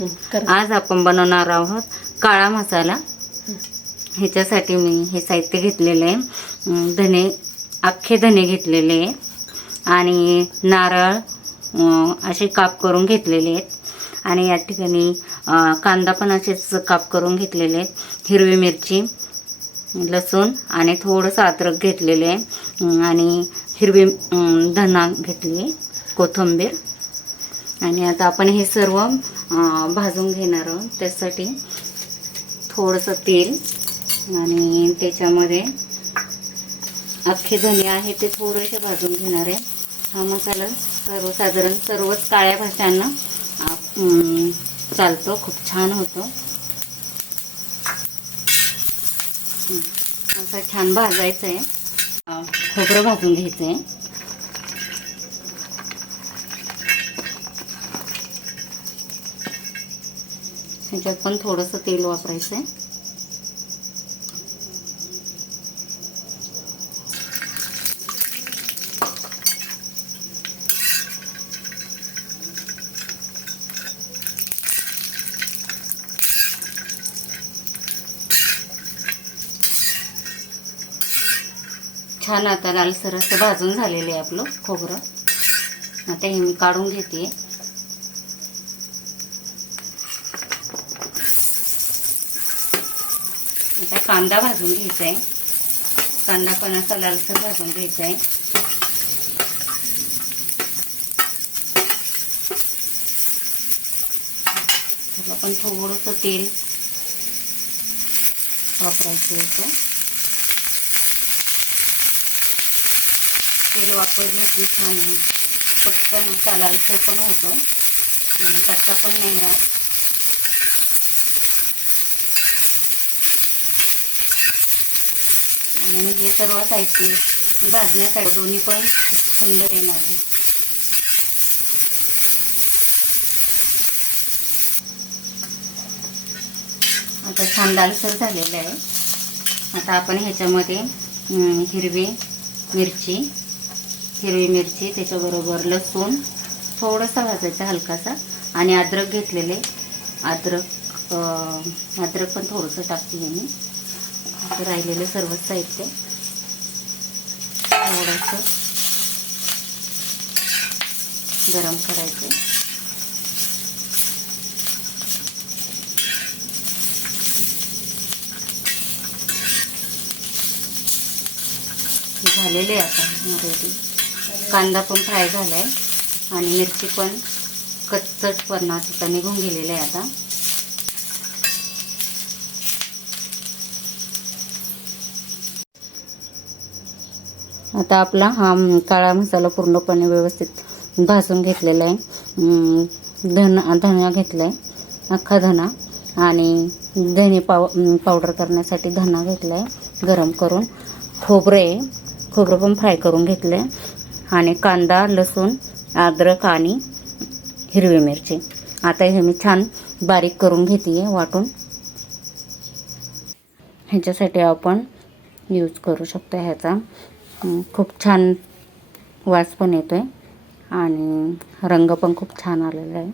आज आपण बनवणार आहोत काळा मसाला। ह्याच्यासाठी मी हे साहित्य घेतलेले आहे। धने, अख्खे धने घेतलेले आहे आणि नारळ असे काप करून घेतलेले आहेत आणि या ठिकाणी कांदा पण असेच काप करून घेतलेले आहेत, हिरवी मिरची, लसूण आणि थोडंसं अद्रक घेतलेले आहे आणि हिरवी धना घेतली, कोथिंबीर। आणि आता आपण हे सर्व भाजून घेणार आहोत। त्यासाठी थोडंसं तेल आणि त्याच्यामध्ये अख्खे धने आहे ते थोडेसे भाजून घेणार आहे। हा मसाला सर्वसाधारण सर्वच काळ्या भाज्यांना चालतो, खूप छान होतो। असा छान भाजायचं आहे। खोबरं भाजून घ्यायचं आहे। ह्याच्यात पण थोडंसं तेल वापरायचं आहे। छान आता लालसर असं भाजून झालेलं आहे आपलं खोबरं। आता हे मी काढून घेते। आता कांदा भाजून घ्यायचा आहे। कांदा पण असा लालसर भाजून घ्यायचा आहे। त्याला पण थोडंसं तेल वापरायचं होतं। तेल वापरलं की छान पटकन असा लालसर पण होतो आणि कच्चा पण नाही राहत। आणि हे सर्व साहित्य भाजण्यासाठी दोन्ही पण खूप सुंदर येणार आहे। आता छान लालसर झालेलं आहे। आता आपण ह्याच्यामध्ये हिरवी मिरची त्याच्याबरोबर लसूण थोडंसं भाजायचं हलकासा आणि अद्रक घेतलेले, अद्रक पण थोडंसं टाकते मी। राहिलेलं सर्व साहित्य थोडंसं गरम करायचं। झालेले आता रेडी। कांदा पण फ्राय झालाय आणि मिरची पण कच्चटपणा आता निघून गेलेला आहे। आता आपला हा काळा मसाला पूर्णपणे व्यवस्थित भाजून घेतलेला आहे। धना घेतलाय, अख्खा धना आणि धने पावडर करण्यासाठी धना घेतलाय गरम करून। खोबरं पण फ्राय करून घेतलंय आणि कांदा, लसूण, अद्रक आणि हिरवी मिरची। आता हे मी छान बारीक करून घेते वाटून। ह्याच्यासाठी आपण यूज करू शकतो ह्याचा। खूप छान वास पण येतोय आणि रंग पण खूप छान आलेला आहे।